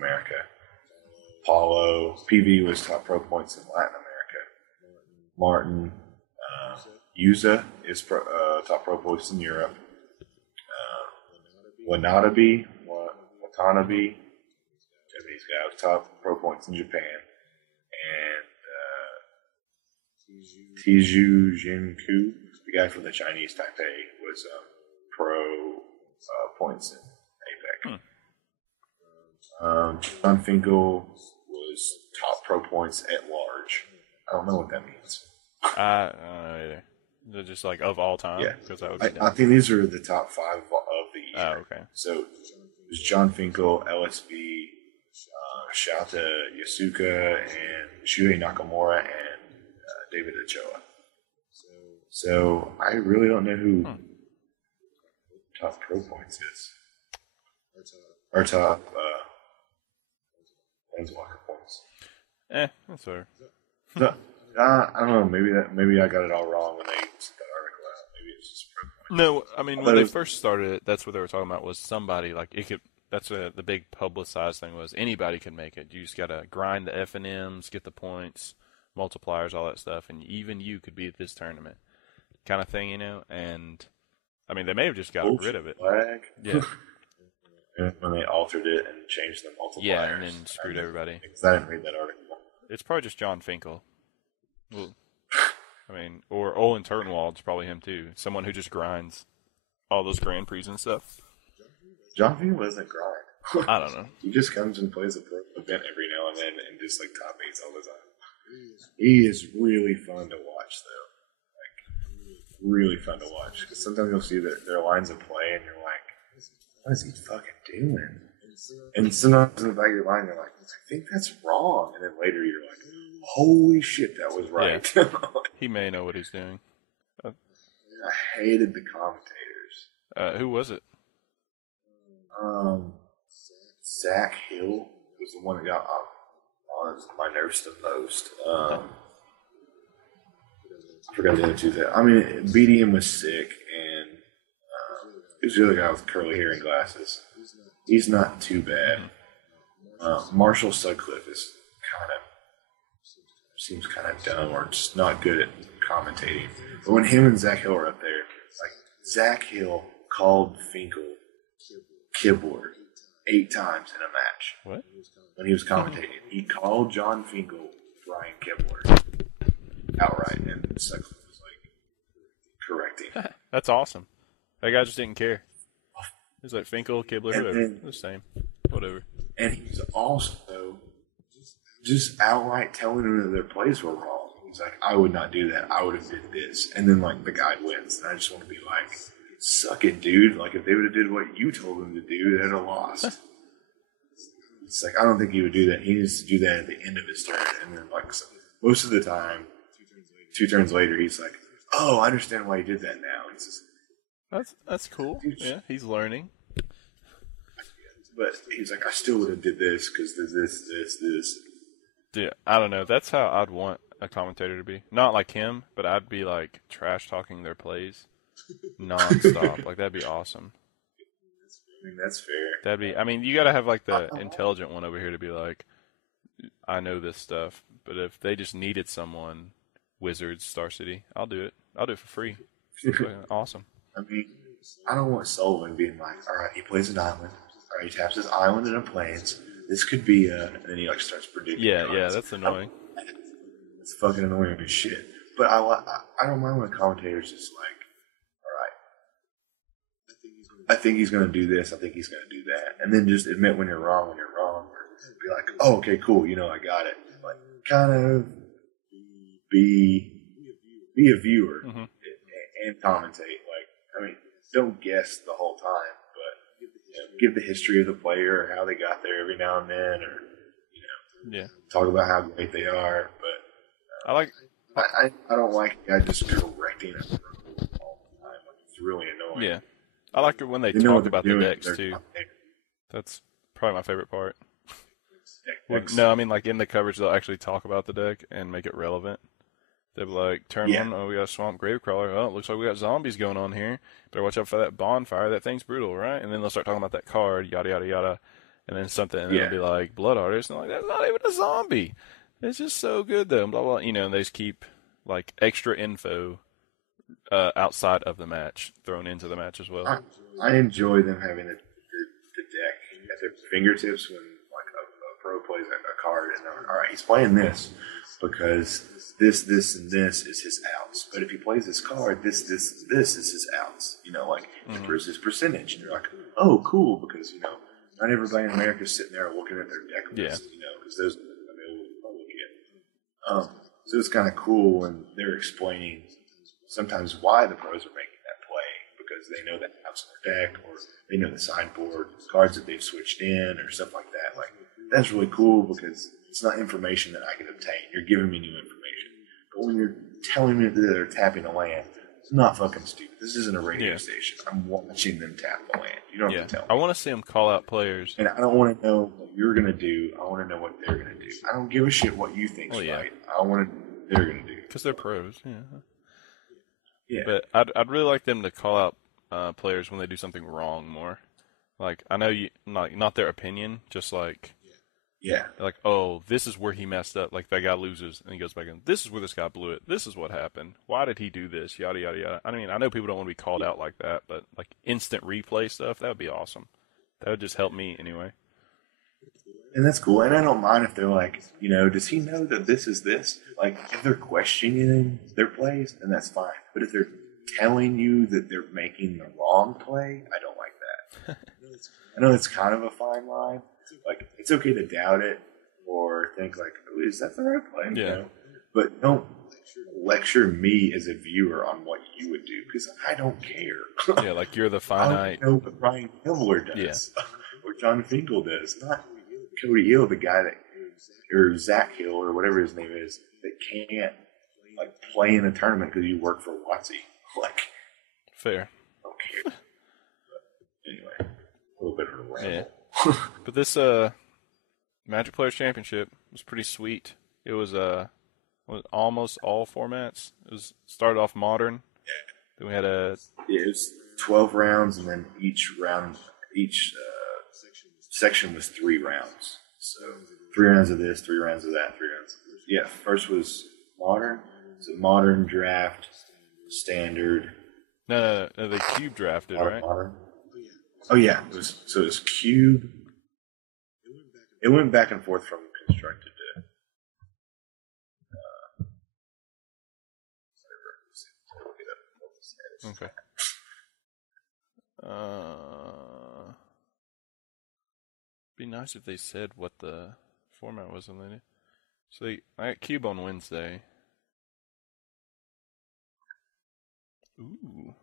America. Paulo, PV was top pro points in Latin America. Martin, Yuza is top pro points in Europe. Watanabe, Japanese guy, was top pro points in Japan. And Tiju Jinku, the guy from the Chinese Taipei, was pro points in APEC. John Finkel was top pro points at large. I don't know what that means. I don't know either. Is it just like of all time? Yeah. Because that would be I think these are the top 5 of the year. Oh, okay. So it was John Finkel, LSB, Shota Yasuka, and Shuhei Nakamura, and David Ochoa. So I really don't know who top pro points is. Or top Planeswalker points. That's fair. No, I don't know. Maybe I got it all wrong when they sent that article out. Maybe it's just pro points. No, I mean when they first started it, that's what they were talking about was somebody like it could. That's the big publicized thing was anybody can make it. You just gotta grind the F&Ms, get the points, multipliers, all that stuff, and even you could be at this tournament, kind of thing, you know. And I mean, they may have just got rid of it. Flag. Yeah. When they altered it and changed the multipliers. Yeah, and then screwed everybody. Because I didn't read that article. It's probably just John Finkel. Well, I mean, or Olin Turtenwald's probably him too. Someone who just grinds all those Grand Prix and stuff. John Finkel doesn't grind. I don't know. He just comes and plays a pro event every now and then and just like top 8s all the time. He is really fun to watch though. Like, really fun to watch. Because sometimes you'll see their lines of play and you're like, what is he fucking doing? And sometimes in the back of your mind, you're like, I think that's wrong. And then later you're like, holy shit, that was right. Yeah. He may know what he's doing. I hated the commentators. Who was it? Zach Hill was the one that got on my nerves the most. I forgot the other two. I mean, BDM was sick, and who's the other guy with curly hair and glasses? He's not too bad. Marshall Sutcliffe is seems kind of dumb or just not good at commentating. But when him and Zach Hill are up there, like Zach Hill called Finkel Kibler 8 times in a match. What? When he was commentating, he called John Finkel Brian Kibler outright, and Sutcliffe was like correcting. That's awesome. That guy just didn't care. He's like Finkel, Kibler, whatever. Then, the same. Whatever. And he's also just outright telling them that their plays were wrong. He's like, I would not do that. I would have did this. And then, like, the guy wins. And I just want to be like, suck it, dude. Like, if they would have did what you told them to do, they'd have lost. It's like, I don't think he would do that. He needs to do that at the end of his turn. And then, like, so most of the time, 2 turns later, he's like, oh, I understand why he did that now. It's just, that's cool. Yeah, he's learning. But he's like, I still would have did this because there's this. Yeah, I don't know. That's how I'd want a commentator to be. Not like him, but I'd be like trash talking their plays nonstop. Like that'd be awesome. I mean, that's fair. That'd be. I mean, you got to have like the intelligent one over here to be like, I know this stuff. But if they just needed someone, Wizards, Star City, I'll do it. I'll do it for free. Awesome. I mean, I don't want Sullivan being like, all right, he plays an island. All right, he taps his island and it planes. This could be and then he like starts predicting. Yeah, that's annoying. It's fucking annoying as shit. But I don't mind when a commentator's just like, all right, I think he's going to do this. I think he's going to do that, and then just admit when you're wrong, or be like, oh, okay, cool, I got it. Like, kind of be a viewer and commentate. Like, I mean, don't guess the whole time. Give the history of the player or how they got there every now and then, or talk about how great they are. But I don't like a guy just correcting it all the time. Like, it's really annoying. Yeah, I like it when they talk about the decks too. That's probably my favorite part. No, I mean like in the coverage they'll actually talk about the deck and make it relevant. They'll be like, turn 1, oh, we got a Swamp Gravecrawler. Oh, it looks like we got zombies going on here. Better watch out for that bonfire. That thing's brutal, right? And then they'll start talking about that card, yada, yada, yada. and then something, and Yeah. it'll be like Blood Artist, and I'm like, that's not even a zombie. It's just so good though. Blah blah. And they just keep like extra info outside of the match thrown into the match as well. I enjoy them having the deck at their fingertips when like a pro plays a card and they're, all right, he's playing this because this, and this is his outs. But if he plays this card, this is his outs. Like his percentage. And you're like, oh, cool, because not everybody in America is sitting there looking at their deck list. Because those we'll look at. So it's kind of cool when they're explaining sometimes why the pros are making that play, because they know the outs in their deck, or they know the sideboard cards that they've switched in, or stuff like that. Like, that's really cool because it's not information that I can obtain. You're giving me new information. But when you're telling me that they're tapping a land, it's not fucking stupid. This isn't a radio station. I'm watching them tap the land. You don't have to tell me. I want to see them call out players. And I don't want to know what you're going to do. I want to know what they're going to do. I don't give a shit what you think's right. I want to know what they're going to do. Because they're pros, Yeah. But I'd really like them to call out players when they do something wrong more. Like, I know you not their opinion, just like like, oh, this is where he messed up. Like, that guy loses and he goes back in. This is where this guy blew it. This is what happened. Why did he do this? Yada yada yada. I mean, I know people don't want to be called out like that, but like instant replay stuff, that would be awesome. That would just help me anyway. And that's cool. And I don't mind if they're like, does he know that this is this? Like, if they're questioning their plays, then that's fine. But if they're telling you that they're making the wrong play, I don't like that. I know it's kind of a fine line. Like, it's okay to doubt it or think like, oh, is that the right play? Yeah. But don't lecture me as a viewer on what you would do, because I don't care. Yeah, like you're the I finite. don't know what Brian Himmler does or John Finkel does. Not Cody Hill, the guy or Zach Hill or whatever his name is, that can't like play in a tournament because you work for WotC. Like, fair. Okay. But anyway, a little bit of a ramble. Yeah. But this Magic Players Championship was pretty sweet. It was almost all formats. It was started off modern. Yeah. Then we had it was 12 rounds, and then each section was 3 rounds. So 3 rounds of this, 3 rounds of that, 3 rounds of this. Yeah, first was modern. So modern, draft, standard. No, they cube drafted, right? Modern. Oh yeah, it was cube. It went back and forth from constructed to Okay. Be nice if they said what the format was, and they. So I got cube on Wednesday. Ooh,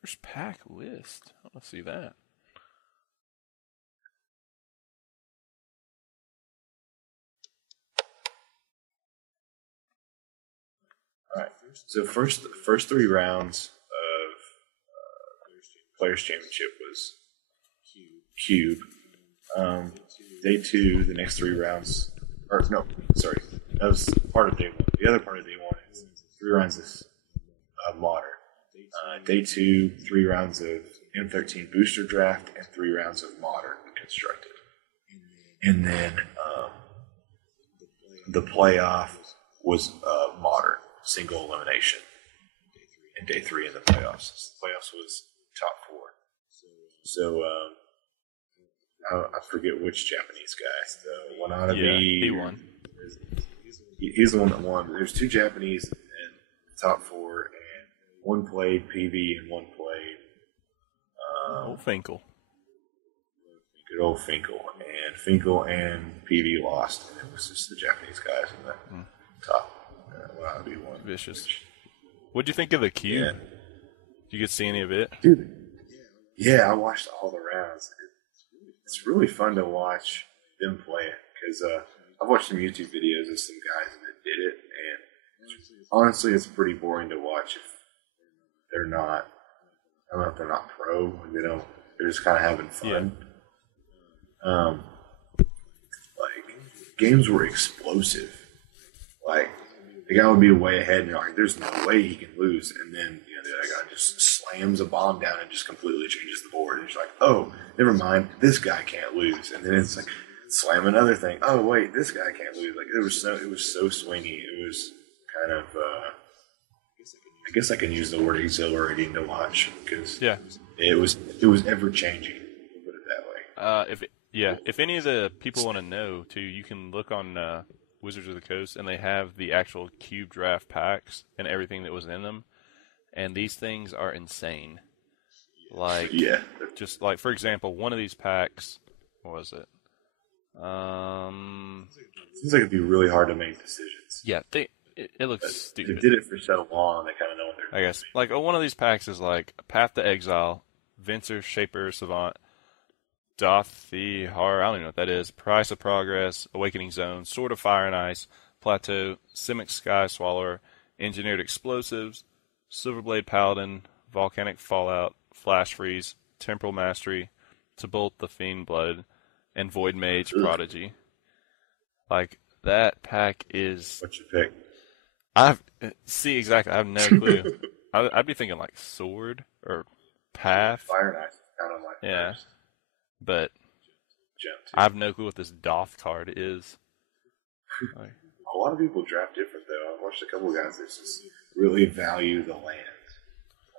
first pack list. Let's see that. All right. So first 3 rounds of Players Championship was cube. Day 2, the next 3 rounds. Or no, sorry, that was part of day 1. The other part of day 1 is 3 rounds of modern. Day 2, 3 rounds of M13 booster draft and 3 rounds of modern constructed. And then the playoff was modern, single elimination. And day 3 in the playoffs. The playoffs was top 4. So I forget which Japanese guy. The Watanabe. Yeah, he won. He's the one that won. But there's 2 Japanese in the top 4, and 1 played PV and 1 played old Finkel. Good old Finkel. And Finkel and PV lost, and it was just the Japanese guys in the top. Watanabe won. Vicious. What'd you think of the cube? Yeah. Did you get to see any of it? Dude. Yeah, I watched all the rounds. It's really fun to watch them play it, because I've watched some YouTube videos of some guys that did it, and honestly, it's pretty boring to watch if they're not. I don't know if they're not pro, and they're just kind of having fun. Yeah. Like, games were explosive. Like, the guy would be way ahead, and you're like, there's no way he can lose, and then and the other guy just slams a bomb down and just completely changes the board. And you're like, oh, never mind, this guy can't lose. And then it's like, slam another thing. Oh wait, this guy can't lose. Like it was so swingy. It was kind of. I guess I can use the word exhilarating to watch because it was ever changing. We'll put it that way. If any of the people want to know too, you can look on Wizards of the Coast, and they have the actual cube draft packs and everything that was in them, and these things are insane. Like just like for example, one of these packs, what was it? Seems like it'd be really hard to make decisions. Yeah, it looks stupid. They did it for so long, they kind of know what they're doing. I guess. Like, one of these packs is like Path to Exile, Venser, Shaper, Savant, Dothihar, I don't even know what that is, Price of Progress, Awakening Zone, Sword of Fire and Ice, Plateau, Simic Sky Swallower, Engineered Explosives, Silverblade Paladin, Volcanic Fallout, Flash Freeze, Temporal Mastery, Tobolt the Fiend Blood, and Void Mage Prodigy. Like, that pack is... What's your pick? See, exactly. I have no clue. I'd be thinking like Sword or Path. Fire and Ice is kind of like first. But I have no clue what this Doth card is. Like, a lot of people draft different though. I've watched a couple of guys that just really value the land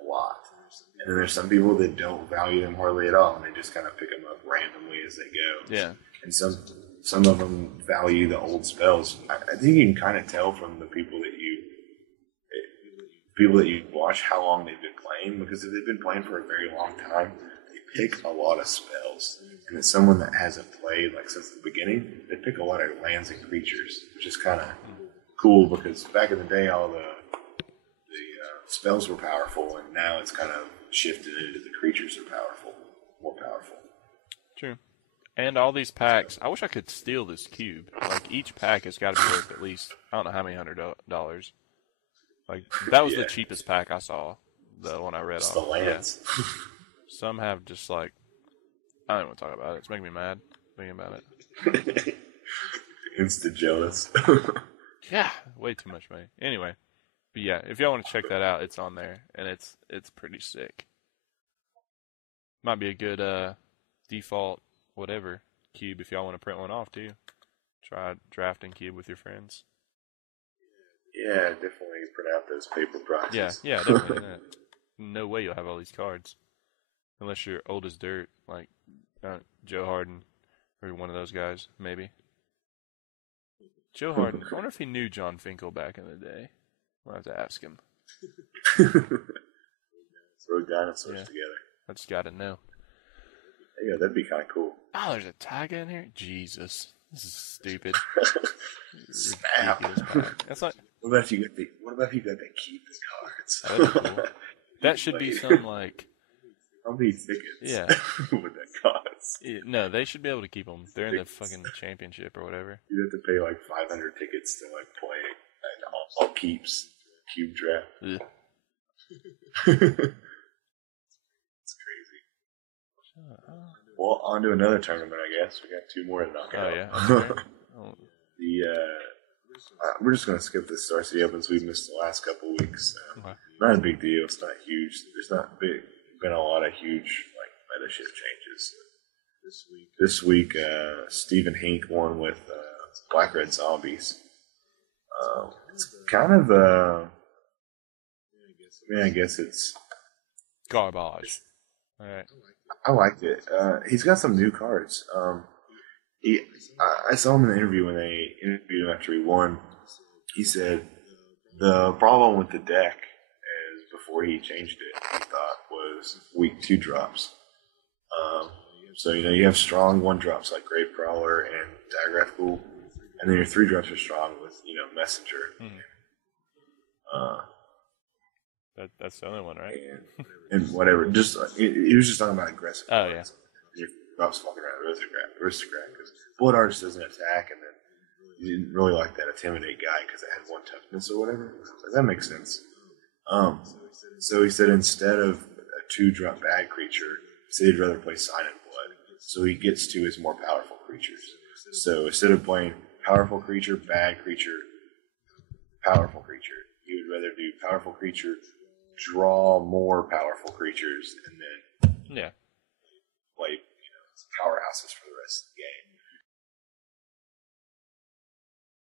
a lot. And then there's some people that don't value them hardly at all, and they just kind of pick them up randomly as they go. Yeah. And some of them value the old spells. I think you can kind of tell from the people that you watch how long they've been playing, because if they've been playing for a very long time, they pick a lot of spells. And as someone that hasn't played like since the beginning, they pick a lot of lands and creatures, which is kind of cool because back in the day, all the spells were powerful, and now it's kind of shifted into the creatures are more powerful. True. And all these packs, I wish I could steal this cube. Like, each pack has got to be worth at least, I don't know how many $100. Like, that was the cheapest pack I saw, the one I read off. The lands. Yeah. Some have just like, I don't want to talk about it. It's making me mad thinking about it. Instant jealous. Yeah, way too much money. Anyway, but yeah, if y'all want to check that out, it's on there, and it's pretty sick. Might be a good default whatever cube if y'all want to print one off too. Try drafting cube with your friends. Yeah, definitely print out those paper prices. Yeah, definitely. No way you'll have all these cards unless you're old as dirt, like Joe Harden or one of those guys, maybe. Joe Harden. I wonder if he knew John Finkel back in the day. I'll have to ask him. Throw dinosaurs together. I just got to know. Yeah, that'd be kind of cool. Oh, there's a tag in here? Jesus. This is stupid. Snap. That's like, what about if you got the keep the cards? That'd be cool. That should be some like... How many tickets? Yeah. Would that cost? No, they should be able to keep them. They're in the fucking championship or whatever. You'd have to pay like 500 tickets to like play all keeps cube draft. It's crazy. Well, on to another tournament, I guess. We got two more to knock out. Oh, yeah? We're just going to skip the Star City Opens. We missed the last couple of weeks. Okay. Not a big deal. It's not huge. There's not been a lot of huge meta shit changes. This week, Stephen Hink won with Black Red Zombies. It's kind of I guess it's garbage. All right. I liked it. He's got some new cards. I saw him in the interview when they interviewed him after he won. He said the problem with the deck is before he changed it, he thought was weak 2-drops. So you have strong 1-drops like Gravecrawler and Diagraph Pool, and then your 3-drops are strong with Messenger. That's the only one, right? And whatever. Just he was just talking about aggressive. Oh yeah. Your drops fucking around aristocrat because Blood Artist doesn't attack, and then you didn't really like that Intimidate guy because it had 1 toughness or whatever. That makes sense. So he said instead of a 2-drop bad creature, he said he'd rather play Silent Blood, so he gets to his more powerful creatures. So instead of playing powerful creature, bad creature, powerful creature, he would rather do powerful creature, draw more powerful creatures and then Yeah. play powerhouses for the rest of the game.